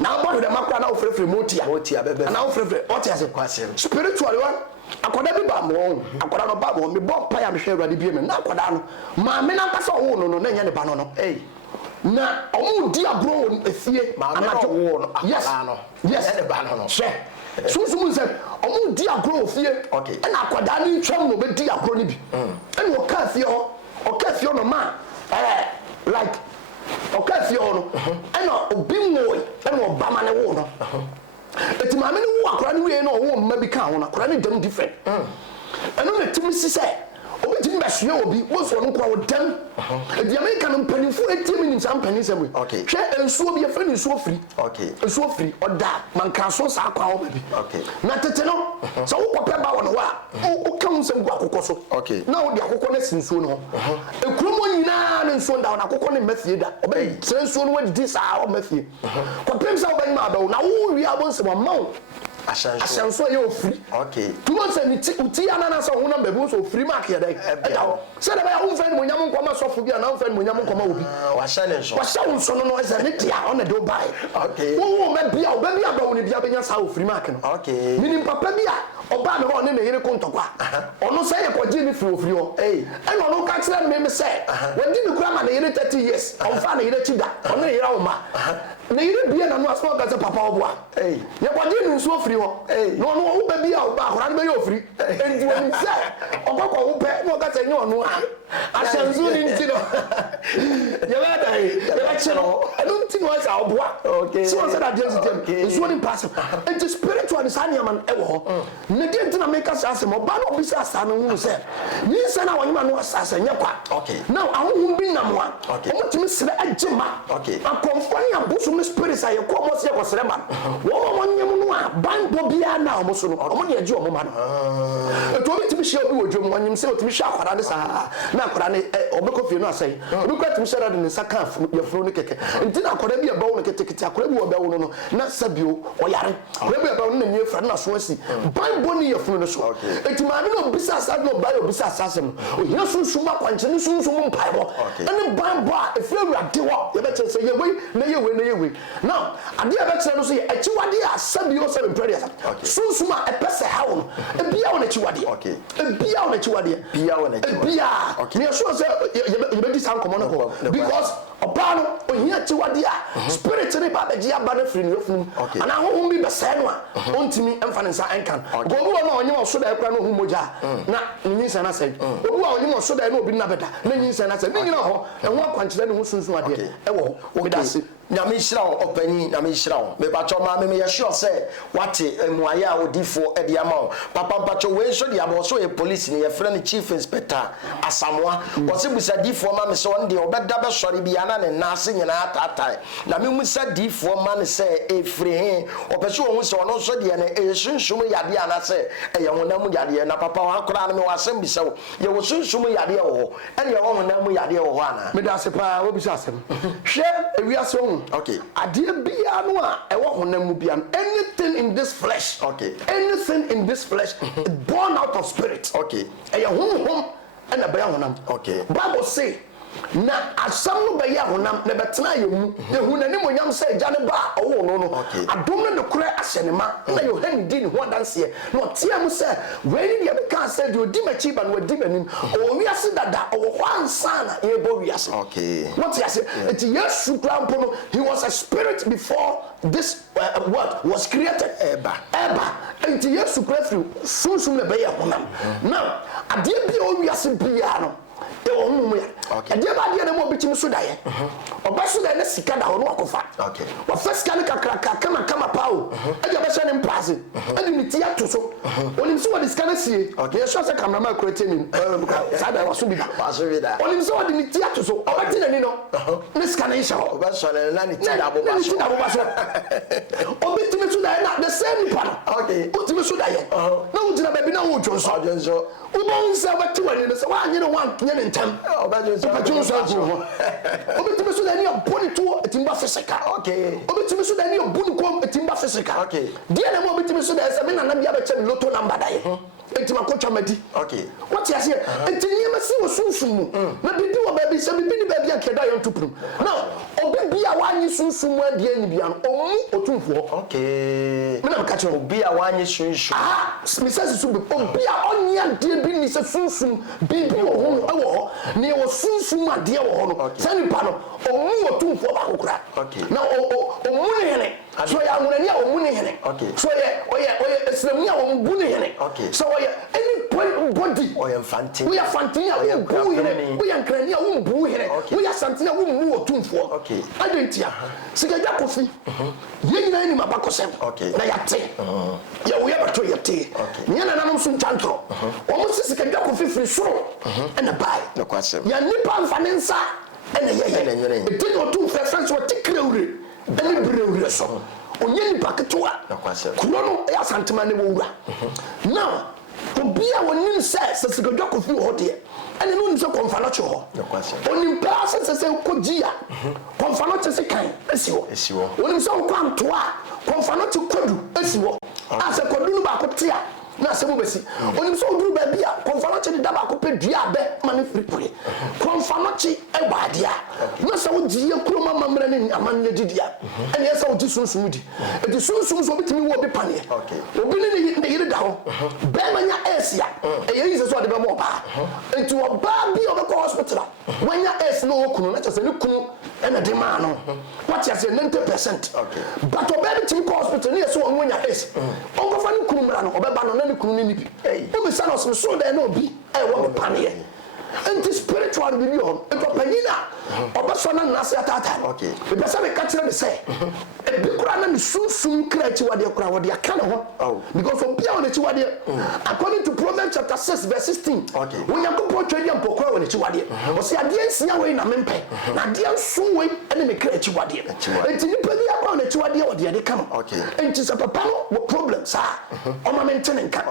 na bo hwedema kra na wo frefre motia bebe na wo frefre otia se kwase spiritually one akoda bi ba mo akoda no ba mo me bo pa ya me hwe awrade bi me na akoda no ma me na pasa wo no na nya ne ba no na omu di agora wo efie anajo wo no akoda no yes ne ba no she sunsun se omu di agora wo fie okay na akoda ni twam no be di agora ni bi ene o ka fie no ma like ɛna obi ngoi ɛna obama ne wo no eti maame ne wo akora ne we no wo mma bi ka ho na akora ne dem different ɛno na timi si sɛ obi timi bɛhwe obi wo so no kwa wo dem edi America no mpanifo etimi ni sam panisem we hwɛ ensuo bi yɛfɛ ne nsuo firi ensuo firi ɔda mankraso saa kwa wo bi na tete no sɛ wo kɔpɛ ba wo no wa wo ka ho nsɛm gu akokɔ so na wo de akokɔ na sinsuo no ho ekromo nyinaa ne nsuo da wo na akokɔ ne mafie da ɔbɛ sɛ nsuo no wadi saa o mafie kɔpem sɛ wo bɛn ma ba wo na wo wi abo nsɛm ma wo asanso ye ofiri tumo se ni ti anana so ho na bebu so ofiri mark ye dai se da ba wo fa ni mo nyam nkoma sofo bi na wo fa ni mo nyam nkoma obi wa sha ne so no no se ni dia on do bai wo me bia o ba bia ba wo ni bia benya sa ofiri mark no mini papa bia oba me ho ne yere ko ntokwa ono se ye koje ni firi ofiri ho e no no ka kire me se wadi ni kura ma na yere 30 years on fa na yere chida ono yere wo ma na yere bia na no aso ga se papa oboa ye koje ni nso ofiri no no wo baby a ba akora be yo free enti woni se okoko wo pe no ka se nyo no a asanzu ni ntino ye ba dai ye ba chino enu ntino asa oboa so say that Jesus is one person enti spiritual ni sanya man e wo na die ntina make us asem oba no bi se asa no hu se ni se na wonyima no asa nye kwa now ahun bi namwa o mutimi sere agema akonfoni abusu me spirit aye ko mo se ko sere man wo mo nyem no a banbo bi na omo so no omo de agi omo ma no to bi timi hye obi wodwom wanyim se otimi hye akwara ne saa na akwara ne obekofie no asai obi kwa timi hye rade ne saka yefro ne keke nti na akwara bi abawo ne keke akwara bi obawo no na sabio oyare akwara bi abawo ne nie fra na so asi banbo ne yefro ne so enti ma me no bisa sa no ba yo bisa asasem o hia sunsuma kwanche ne sunsum mpaibo ene banbo a efra urade wo ye be kire se ye we now ade a be kire no so ye achiwade a sabio se prayer sunsuma epese hawo no ebia wona chiwade ebia wona chiwade ebia me sure say you be dis ankomo no ko because oba no ohia chiwade a spirit ne ba beji aba na firi no funu ana ho bi be se no a ontimi emfa ne nsa enkan go bi no onyem so da ekra no hu moja na nyinsa na se obi wa onyem so da na obi na beda na nyinsa na se ni nyina ho enwo akwankyere ne ho sunsuma de ewo wo dase nyame hira opani nyame hira me bacho ma me ye sure say wate emuaye a odifo e de ama papa bacho we so de abo so ye police ne ye frɛ ne chief inspector asamoa wo se busa difo ma me so on de obeda be sori bia na ne nase nyina atatai na me musa difo ma ne say efre he opese wo hu se ono so de ne e sunsun yade ana say e ye honam yade na papa wa akora na me wasem bisa wo ye wo sunsun yade wo e ye wo honam yade wo ana me da se pa wo bisa asem hwe ewiaso adie bia no a ewo honam mu bia anything in this flesh anything in this flesh is born out of spirit e ye honhom and a bia honam Bible say na asam no be ya honam na betena yemu ehu na ne monyam say gya ne ba owo no no adom ne kure ahyenema na yo handi ne ho danse no tiam say we ni de be kan say de odi machi ba no odi manim o wiase dada o hwansa na e bo wiase what you say it Yesu krampo no he was a spirit before this word was created eba and Yesu krampo sunsun ne be ya honam now ade bi o wiase bia no e wo mu ya ade ba de na mo bitim so da ye oba so da na sika da ho no akofa wa first kan kakra kama pawo e je be se ne mpaze e ni ti ato so onim so wa de sika sie ye so se cameraman kurete ni sa da wa so bi da onim so wa de ni ti ato so oba ti na ni no ne sika na isha oba so na ni ti da bo ba so obi ti me so da na the same pa o ti me so da ye na wo ti na baby na wo jonso wo bon se wa ti wa ni so wa anyi no wan nye ne ntam obajo so ajo obi ti me so da ni oboni to etimba physical obi ti me so da ni obuni ko etimba physical dia na mo obi ti me so da se me na bia be che loto number da ye etima ko twamadi what you say entinyem se wo sunsun mu na bibi wo ba bi se bibi ni ba bia keda yo ntuprum now obi bia wanyi sunsun mu adie ni bia no omu otumfo me na ka che obi a wanyi sunsun me say sunsun bi obi a onya adie bi ni se sunsun bibi wo ho ewo ne wo sunsun adie wo ho no sani pa no omu otumfo ba kokura na omu ne hene so ya mu ne omu ne hene so ye oye eslemu ya omu bu ne hene so anybody we are fantin we are fantin we are bu here we are krania we bu here we are santin we mu otumfo Okay. Adentia. Sikaja kofi. Yenya ni mabakosem. Okay. Na yate. Ya wo ya bato yate. Nya na nanom so ntantro. Omo sikaja kofi firi soro. Na bai. No kwasem. Ya nipa mfanensa ene yeye. Eti no tu friends wo tikre wure. Ene bire wure so. Onye nipa ketwa. No kwasem. Kuno no ya santema ne wo wura. Now obia wonim se sikaja kofi ho de. And no nso konfanoche ho onim pa se kogia konfanoche se kan esiwo onim so kwanto a konfanoche kodu esiwo ase kodu no ba kotia na se bobesi onim so oduru ba bia konfanoche de daba ko pedua be mane fripure konfanoche e baadia na se ogiye kuroma mamra ne amanye didia ene ye se ogi sunsun di edi sunsun so bitimi wo bi pane obi ne yire da ho be manya esia e ye se so de be mo ba enti oba bi obekọ hospital wanya es no okunu na chese ne kunu ene de ma no what you say 90% but oba bi tim hospital ne so wanya es onko fa ne kunu mra no obeba no na ne kunu ne nipi o be sa no so de na obi e wo pane enti spiritual billion e to panyina obaso na nase atata e be se me ka kire me say e bi kura na ni sunsun kra chi wade kura wade aka ne ho because obi a won chi wade according to Proverbs chapter 6 verse 16 when yakopɔ twadi ampokora won chi wade o se ade ansia we na mempe na ade ansun we ene me kra chi wade enti ni pa bi akwa won chi wade wade ade kam enti se papa no problem sa o ma mentene nka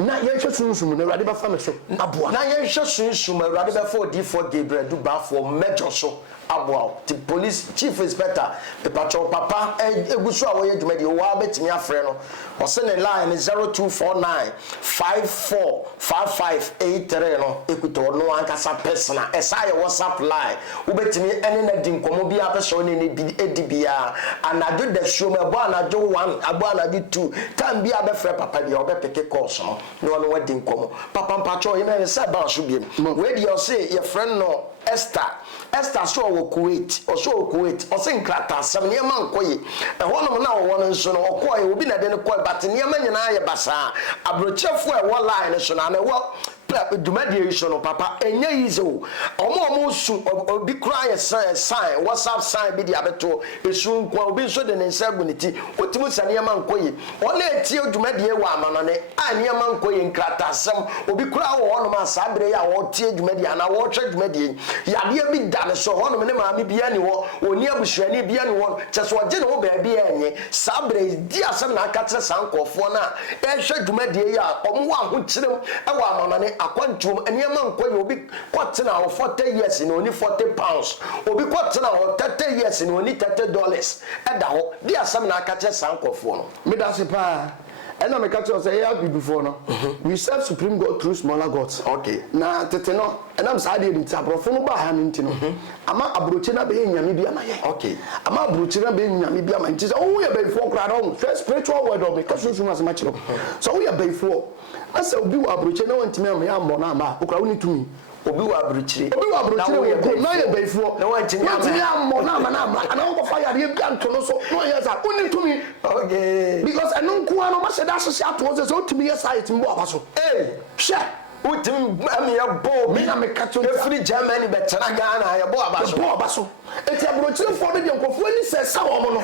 na ye hwe sunsun na wade ba fa me so aboa na ye hwe sunsun ma wade ba fa odi4 Gabriel do ba for major so aboa the police chief inspector the patrol papa egusu a wo ye dwuma de wo abetimi afre no o se ne line 0249 545583 no ekuto no ankasa personal esa ye WhatsApp line wo betimi ene na di nkomo bi apeso ne ne edibia anado da show me abo anado 1 abo anado 2 time bi abefre papa bi obepeke course no no wadi nkomo papa patrol ye me se ba so bi we di o se ye friend no Esther so wo Kuwait o se nkrata asem ne ma nkoye e ho no na wo no nso no okoye obi na de ne koye but ne ma nyina ye basa abrochefo e wo line so na wo dumadi so no papa enye yizo omo su obi kra ye sign WhatsApp sign bi dia beto esu nkwa obi so de ne nsa guniti otimu sane ma nkoye ona etie dumadi wa amano ne ane ma nkoye nkrata asem obi kra wo no ma sabre ya wo tie dumadi ana wo twa dumadi yade bi da so ho no me ne ma mi bia ni wo oni abusuani bia ni wo cheso oje ne wo ba bia enye sabre di asem na aka tere sankofo na e hwe dumadi ya omo wa ho kirem e wa amano ne akwantum enema nkoye obi kwatena ho 40 years na oni 40 pounds obi kwatena ho 30 years na oni $30 eda ho di asem na aka tere sankofo no me da se pa ena me catch us here before no we serve supreme god through smaller gods na tete no ena am sa de nti abrofo no ba ha nti no ama abrochi na be nyame bia na ye ama abrochi na be nyame bia ma nti so wo ye be fo kra no spiritual word of me ka so as ma chiro so wo ye be fo asa obi wa abrochi na wantimi am ya mbo na ama okra woni tumi obi wa abrochire wo na ye be fo na wantimi am mbo na ama ana wo fa yare bia nto no so no ye za woni tumi because anu nko ano ma se da so se ato so tumi ye site mbo abaso she utim am ya bo me na me kato free Germany be tena Ghana ya bo abaso eti abrochire fo de nkofo ni se sa wo no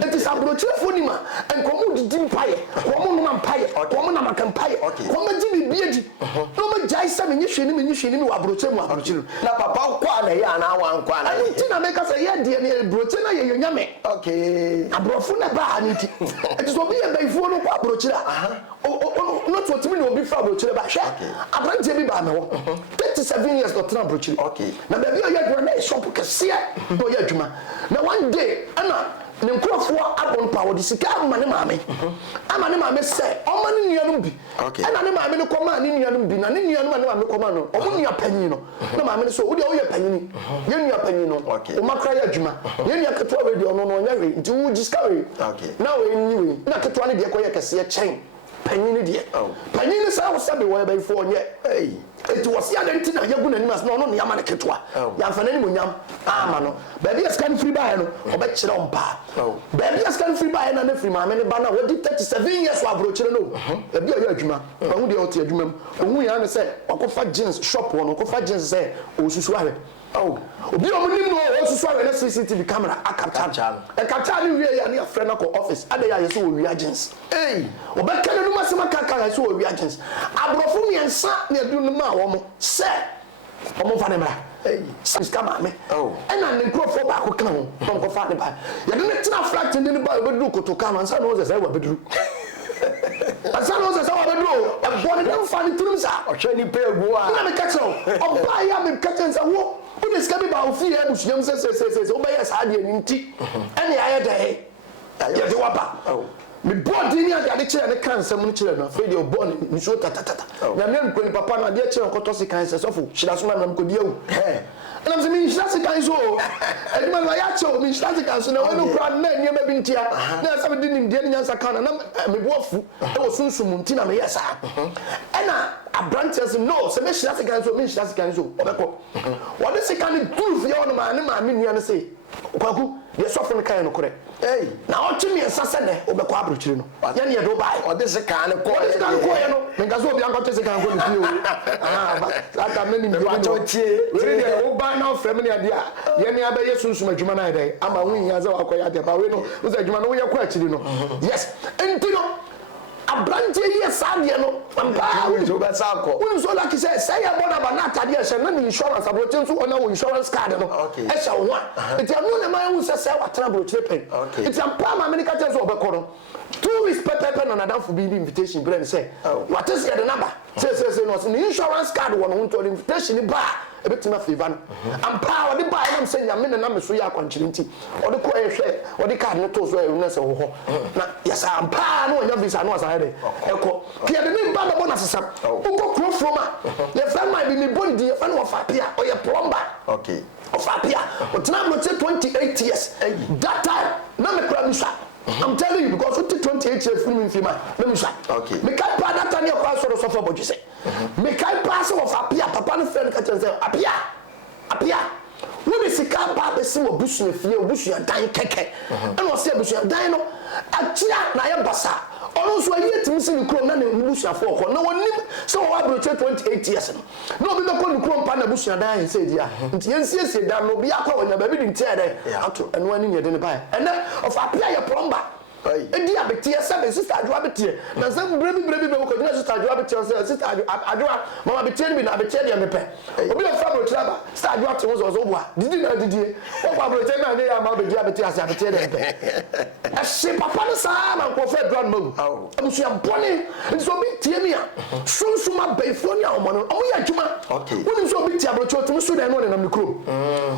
eti sabrochire fo ni ma enkomu didi mpaye wo mo no mpaye wo mo na makampaye wo ma di bibie di no ma jai sa me nyhwe ni wa abrochire na papa kwa na ya na wa nkwa na eti na me ka se ye de ne abrochire na ye nyame abrofo na ba ani ti eti so bi ye baifo no kwa abrochire no to timi no bi fa abrochire ba hwe abrante bi ba me wo 37 years no tena abrochire na ba bi o ye dwa na shop kese no ye adwuma na one day ana ne nkrofo abon pa wo de sika ama ne maame se o ma ne nuanum bi ana ne maame ne koma ne nuanum bi na ne nuanum ne maame koma no o mu nua panyin no na maame ne so wo de o ye panyin ye nua panyin no o makra ye adwuma ye nua ketwa we de ono no nya we nti wo discovery na we ni we na ketwa ne de ko ye kese ye chen panyin de panyin sa wo sabe wo be fo onye eti wasi adenti na yagu nanim as no no nyama ne ketwa ya fa nanim nyam ama no ba bi scan free buy no obe kire ompa ba bi scan free buy na free ma me ne ba na wodi 37 years wa bro kire no e bi oya adwuma hu de oti adwuma hu ya ne se okofa jeans shop wono okofa jeans se osusu ahwe Oh, obi o nim no o so so na CCTV camera capture. E capture ni wie ya na friend na ko office. Ade ya yeso wo agents. Hey, obeka na numa sema kaka yeso wo agents. Abrofo miensa na edu numa wo mo. Se omo fa ne mra. Hey, sister mama. Oh. And an microphone back ko kan ho. Tom ko fa ne ba. Ya de ne tina flat ni ba obedu kotoka man sa no ze wa bedru. Asa no ze sa wa bedru. E body dem fa ni turum sa. O hwe ni pe egu a. Na me catch o. Oba ya me catch say wo. When it's coming about fear, Busham says, Obey as I did in tea. Any other day, I do apa. Me bought dinner at the chair and the cancer, some children, afraid you're born in Tata. Your name, when Papa, my dear children, Kotosi cancer, so she doesn't want to go. And I'm saying, she doesn't go. And my Layacho means that cancer, no one crowd men never been here. There's something in the Indian Sakan, and I'm a waffle. I was soon Sumuntina, yes, and a branch says no, so she doesn't cancel me, she doesn't cancel. What is it can do for your man? I mean, you say, Kwaku, you're suffering kind of correct. Hey, now to me and Sassane, over Quabricino. Then you do buy, or this kind of coin, because we'll be able to say, I'm going to you. Like a many really buy now family idea. Yemi Abe Yesus, my Jumana day. I'm a wing as a quiet about who's a Jumano question. Yes, and you know. A branch here, Sadiano, and Power to Basako. When so like he says, say about Banata, yes, and then insurance, I'm returning to no insurance card. Okay, I shall want. It's a moon and my own says, I trouble tripping. Okay, it's a palm American over Coro. 2 weeks per pen on a down for being invitation. Brand say, what is the number? Says, no, the insurance card one who told invitation bar. A bit of Ivan. I'm power the buy. I'm saying, I'm in a number so you are continuity. Or the quiet share, or the card not told where yes, I'm power. No, this I know as I had. Echo. Pierre, the name Baba Bonus. Who go cross from your friend might be the body, your friend of Apia or your plumber. Okay. Of Apia. But now, 28 years. That time, no, the crab is I'm telling you because 28 years filming film. Let me say. Okay. Me can't pass that time you pass for the sofa what you say. Me can't pass of Apia. Papa no friend catch and say Apia. When is the car papa see mo bush ne fie bush ya dan keke. And was say bush ya dan no. Atia na ya basa. Also yet to see the crown na bush ya for no one nim so wa bro 28 years no. No be no call the crown pa na bush ya dan say dia. Nti yensie dan no be akwa onya ba bi din tie dey. Ato eno ani ne de ne ba. And of Apia ya plumber. Edi abetie se sister adwa betie na se brebi be ko na sister adwa betie se sister adwa mama betie bi na betie de mepe obi na fa bro traba sister adwa to zo bua didi na didi o kwa bro betie na ne ya ma betie abetie ase betie de mepe e se papa no sa na ko fa dwan magu abusu am boni nso bi tie mi a sunsuma beifo ni awon no omo ya adwuma woni nso bi tie bro to so de no na mikro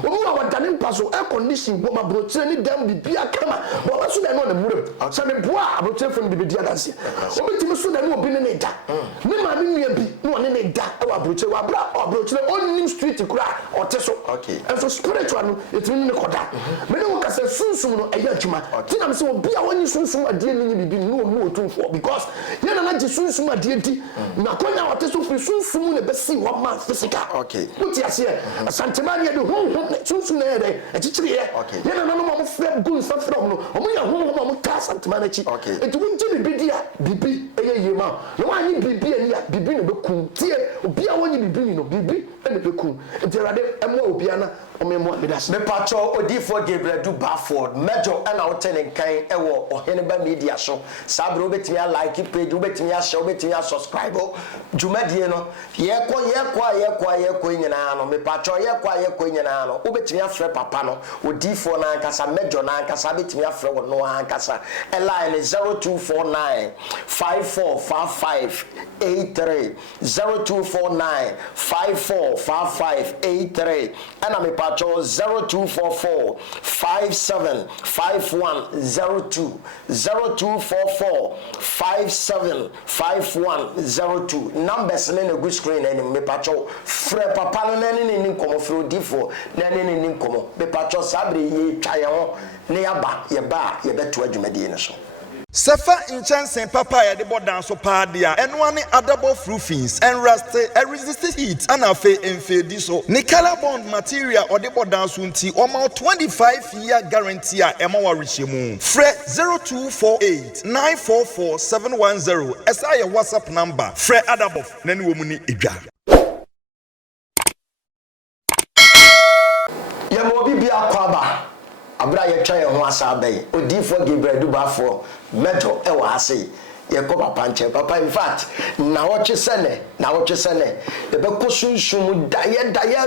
omo wa wadane mpaso air condition bo ma bro tie ni dam bibia kama bo so de no na muro so me boa abotre fun bi dia danse obetimi so na no obi ne da ne ma me nua bi no ne da e wa broche wa bra obroche onnim street kura ote so and so spiritual no etimi ne koda me ne wo kase sunsum no eya adwuma tina me se obi a woni sunsum ade ni bibi no mu otumfo because ye na na ji sunsum ade di na konya ote so free sunsum ne be si one man physical wuti ase santemania de sunsum na ye de echichiri ye na na no mo frem gun sa from no omo ya mo santimanachi etu wunje bibi eye yema no anyi bibi ani ya bibi ne bekum tie obi a wonyi bibi ni no bibi ne bekum enterade emo obi ana omemo medas me pacho odifo Gabriel du Baford major ana woten kan ewo ohene ba media so sabro betimi like page betimi share betimi subscribe jumadie no yekwa nyina no me pacho yekwa nyina no obetimi afre papa no odifo na ankasa major na ankasa betimi afre wo no ankasa a line is 0249 545583 0249 545583 and I'm a pacho 0244 575102 0244 575102 numbers in a good screen and me pacho fre papa no nani nkomo fro difo nani nkomo me pacho sabre ye twaye ne yaba ye beto adwumadi ne so Sefa inchansen papa ya de bodan so padia enwane adable roofings and rust resist heat and afe enfedi so ni color bond material or de bodan so nti oma 25-year guarantee a ema wa rehemu fre 0248 944 710 esa your WhatsApp number fre adable nani wo mu ni edwa abra ye twa ye ho asa bɛn odifo Gabriel Dubafo mejo e wa ase ye ko papa nche papa in fact na wo twesene e be ko sunsun daye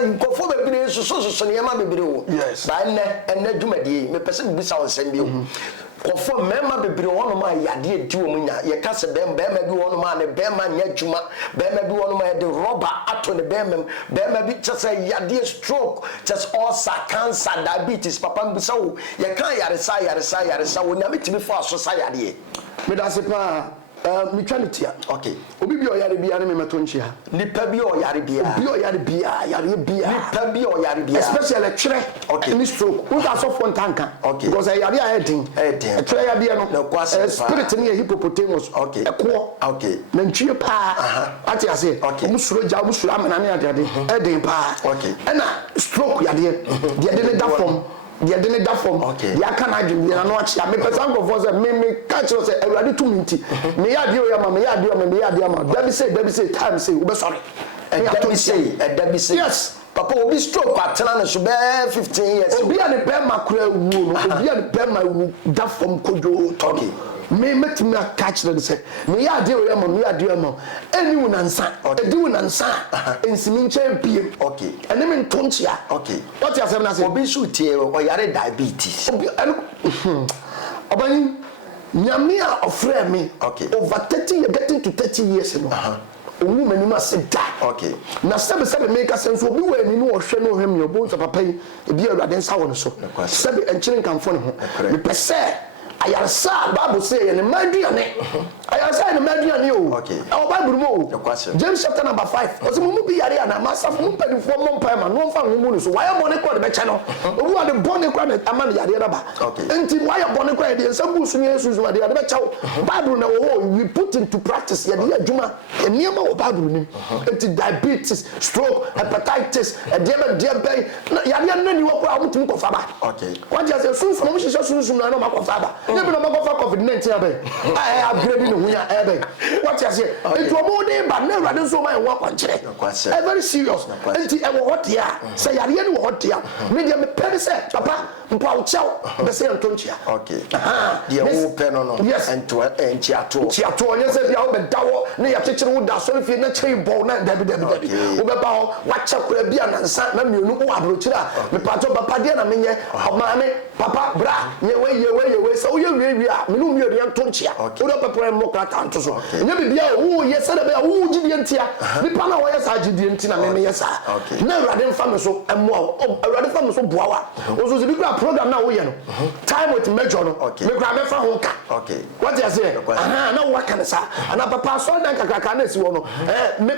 nkofo bebire so ne ma bebire wo ba enne dwumadi me pese bi sa wonsem bi kofo mema bebire wono ma yade edi wo munya ye ka se bema bi wono ma ne bema nya dwuma bema bi wono ma de rubber ato ne bema bi just yade stroke just ulcer cancer diabetes papa mbisa wo ye kan yaresa wo nya metimi fo aso sa yade me da se pa mi twanitia okay obi bi oyare bia ne me meto nchia nipa bi oyare bia nipa bi oyare bia especially twere any stroke who that suffer tanka because yare a edin twere yade no spirit ne hippopotamus ekwo na ntwie pa ati ase musuro amana ne ade edin pa na stroke yade de ne da form dia de ne da form dia kan adwum dia no achi me person go for say me catch us awurade to minti me ya de o ya ma me ya de ama dabi say time say we be sorry dabi say yes papa obi stroke patena ne so be 15 years obi an be makura wu no obi an be ma wu da form kojo talking me met me catch them say me ya de o ya ma eni wu nansa edi wu nansa ensimi nche piem ene me ntonchia what you say na say obi sutie o yare diabetes obi obani nyame a ofre me over 30 years getting to 30 years no owu manima se da na sebe make sense obi we ni no hwe no hwem yo bo so papa yi ebi awurade nsa wo no so sebe enchire nkamfo ne ho me pese ayarsa Bible say ne maduane ayarsa ne maduane o o Bible mo James chapter number 5 oso mu bi yare na masaf mu padifo mo mpa ma no mfa homu no so why bone ko de be che no obu ade bone ko na ama ne yare ba enti why bone ko de nsabu su ne yesu de be che Bible na we put into practice ye de adwuma eniema wo Bible ni enti diabetes stroke hepatitis de be yare na ni wo ko amutumi ko fa ba what you say sunsun mo hihye sunsun na ma ko fa ba ne bi no ma go for COVID-19 abe upgrade no hunya ebe what you say it wo dey ba na rade so ma wo kwankire very serious enti e wo hot ya say yare ne wo hot ya me dey me pede say papa mpa wo chaw be say ntonchia dia wo pe no ento enchi ato onye say dia wo be dawo ne ya chechire wo da so fie na chei bo na dabi wo be ba ho wa chakura bia na nsa na mienu wo abrochira me pato papa dia na menye maame papa bra ye we so ye we a me no mi ori ntonchia wo do pepere mo krata nto so nye bibia wo ye se da be wo gidi ntia nipa na wo ye sa gidi ntia na me ye sa na awurade mfa me so emo awurade mfa me so boawa ozo bi kra program na wo ye no time with major no me kra me fa ho ka what you say na wo ka ne sa ana papa so dan kakaka na si wo no me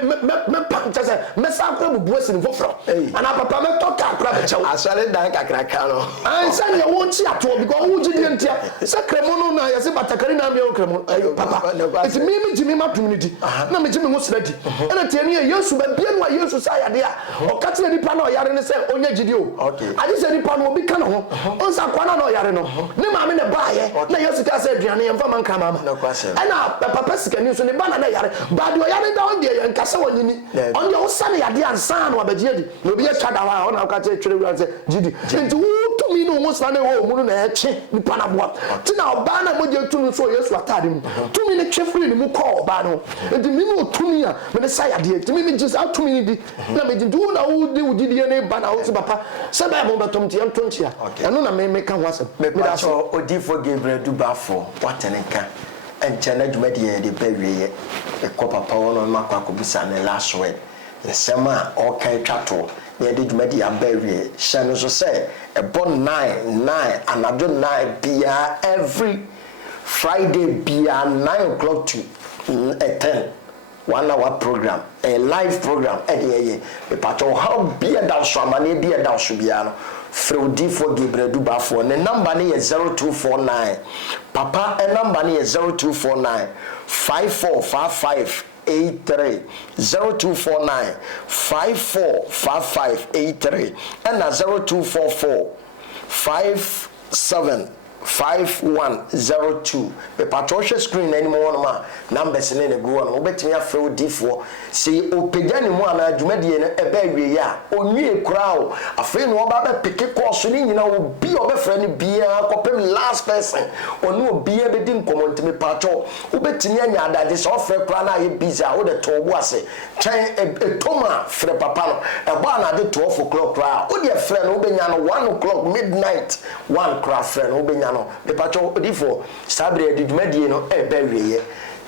pa say me sa kra bubu esi ni foforo ana papa me to ka kra be chew asale dan kakaka no an say ye wo chi ato because wo gidi ntia say kremo no na ye se batakari na be wo kremo papa it me jimi matumnidi na me jimi ho sradi ena tiani yesu ba bia no yesu sa yade a o ka tire nipa na o yare ne se onya gidi o ade se nipa no obi ka na ho on sa kwa na o yare no ne ma me ne ba ye na yesu ka se aduane ye mfa man ka mama ena papa sikani so ne ba na yare ba de o yare da on de ye nka se wonyini on de o sa ne yade ansa na obagie di na obi ye twada wa ona ka tire twere wi se gidi enti wo to mi no mo sa na wo mu no na eche nipa na boa ti na oba na mo je tunu so yesu atade mu tumi ne twefri ne mu call ba no enti mi no tumi a me ne sa yade ti mi just atumi ni di na me du na wo di ugidi ne ba na wo ti papa se ba mo betom ti antonchia eno na me ka ho asem me da so odifo Gabriel Dubafo wateneka enche na dwumadi ye de bawie e ko papa wono makwa ko bisa ne last word nsema o kan twato ye de dwumadi abawie hye so say e bon 9 another 9 bia every Friday bia 9 o'clock to 10 1 hour program a live program e pato how bia da so amane bia da so bia no Fraudifo Gabriel Dubafo ne number ne 0249 papa e number ne 0249 545583 0249 545583 and 0244 57 5102 me patrol screen anymore no ma numbers ne go no obetimi afre odifo se opegya ne mu ana adwumadie ne ebe wie ya onwie kura o afre no oba be pick course ni nyina obi obefre ne bia kopem last person onu obi e be di nkomonti me patrol obetimi anya adade so ofre kura na ye busy a wo de tobo ase twen etoma fre papa no e ba na de 12 o'clock kura o de fre no obenya no 1 o'clock midnight 1 kura fre no obenya no me patrol odifo sabre de dwumadie no ebe wie ye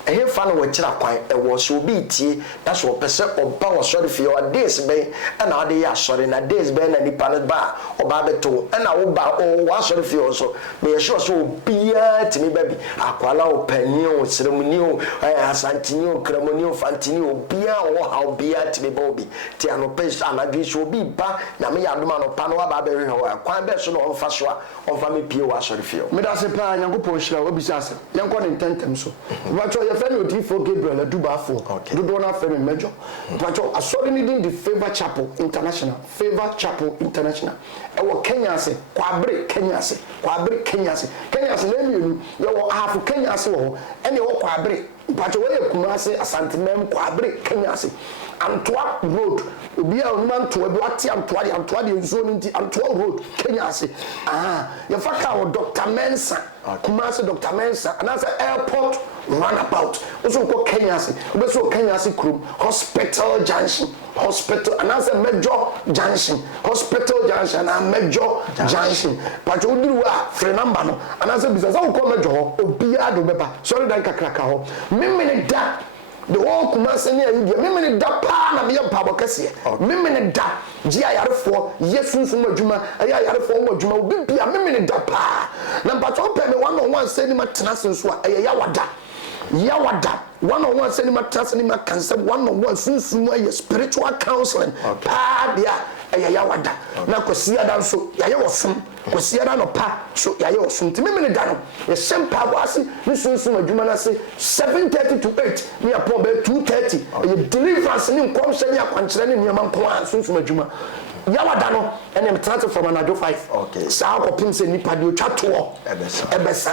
ehe fa no wachira kwan ewo so obi tie na so pese oba wo sori fie o days be na ade ya sori na days be na nipa no ba oba beto na wo ba o wa sori fie so me ye sure so obia timi babi akwala o panyi o seremoni o asantini o kremoni o fantini obia wo ha obia timi ba obi ti ano pese anadwi so obi ba na me ya doma no pa no ba be hwe ho kwan be so no on fa so a on fa me pie wa sori fie me da se pa nyankopon hira obi sase yanko ne tentem so friend Odifo Gabriel Adubafo. Okay. Do not friend major. But I saw in the Favor Chapel International. Favor Chapel International. Ewo Kenya se, Kwabre Kenya se, Kwabre Kenya se. Kenya se name you. You have Kenya se wo. Any wo Kwabre. But we Kumase Asantemem Kwabre Kenya se. Antwa Road. Obi a onman to ebi ati Antwa the zone nti Antwa Road Kenya se. You faka wo Dr. Mensa. Kumase Dr. Mensa. And that's airport runabout. Also go Kenya se. Obi so Kenya se krum Hospital Junction. Hospital and that's a Major Junction. Hospital Junction and Major Junction. But you do free number no. And that's a business. I will call Major Obi a do beba. Sorry that kakraka ho. Mimene da the whole Kumase near India. Mimene da pa na me yampa bokase. Mimene da ji ayarefo yesunsun adwuma ayarefo wo adwuma obi bia mimene da pa. Na mpacho pe me one on one say ni matena senso a yawada. Yawada one-on-one cinema cinema cancer one-on-one sunsun spiritual counseling pa dia yawada na kosia dan so yaye wosum kosia dan no pa so yaye wosum ti memene da no ye sempa wase ni sunsun adwuma na se 7:30 to 8 ni apon be 2:30 ye deliverance ni nkom se ni akwankyere ni niam nko an sunsun adwuma yawada no ene transfer from anado 5 okay sa ko pim se nipa de otwa to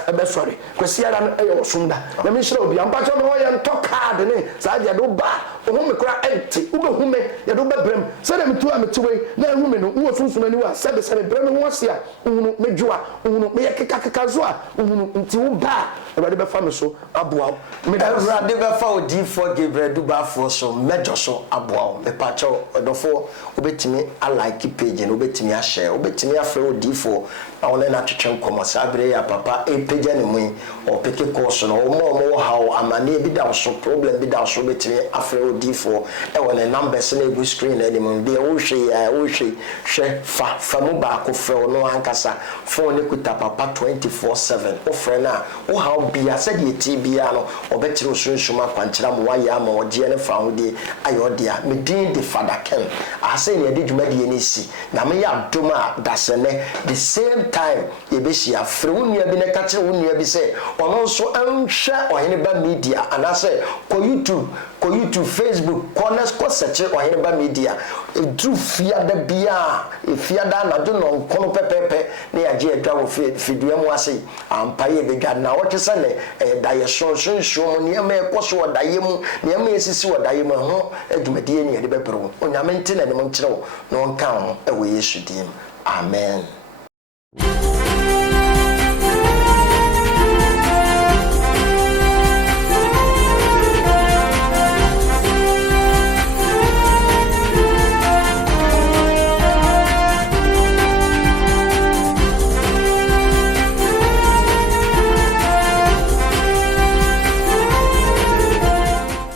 ebe sorry kosia dan e wosum da na me hira obi ampa cho no ye nto card ne sa dia do ba o me kura empty ube hume ye do ba brem se na metu ametuwe na hume no wo sunsun ani wa sebe brem ho ase a uhunu medwoa uhunu me ye keka zo a uhunu nti wo ba ebe be fa me so aboa me da Ewurade be fa Odifo Gabriel Adubafo so mejo so aboa me pa cho odofo obetimi like page no obetimi a share obetimi afre Odifo na wona na twetwe nkomo sabre ya papa e page ne mu o peke course no o mo how amane bi da so problem bi da so betimi afre Odifo e wona numbers na egu screen na dem de wo hwe fa mu ba ko fre no ankasa phone ne kuta papa 24/7 o fre na o how bia said ye ti bia no obetiri osunshuma kwankyera mo waye ama oje ne fa ho de ayodia me din de Father Ken ase ne de dwumadi ne si na me ya doma dasene the same time ye be shia fre wonua bi ne ka kire wonua bi se ono so anhwe ohene ba media anase ko YouTube Facebook corners ko search ohene ba media edru fiada bia fiada na do no kono pepepe ne ya je edwa wo fidua mu ase ampaye be dwa na wo twese ne da ye so ne ma ekoso odaye mu ne ma esisi odaye mu ho adwumadie ne ye de bebro onyame ntene ne mo nkire wo no nka ho e wo Yesu dim amen.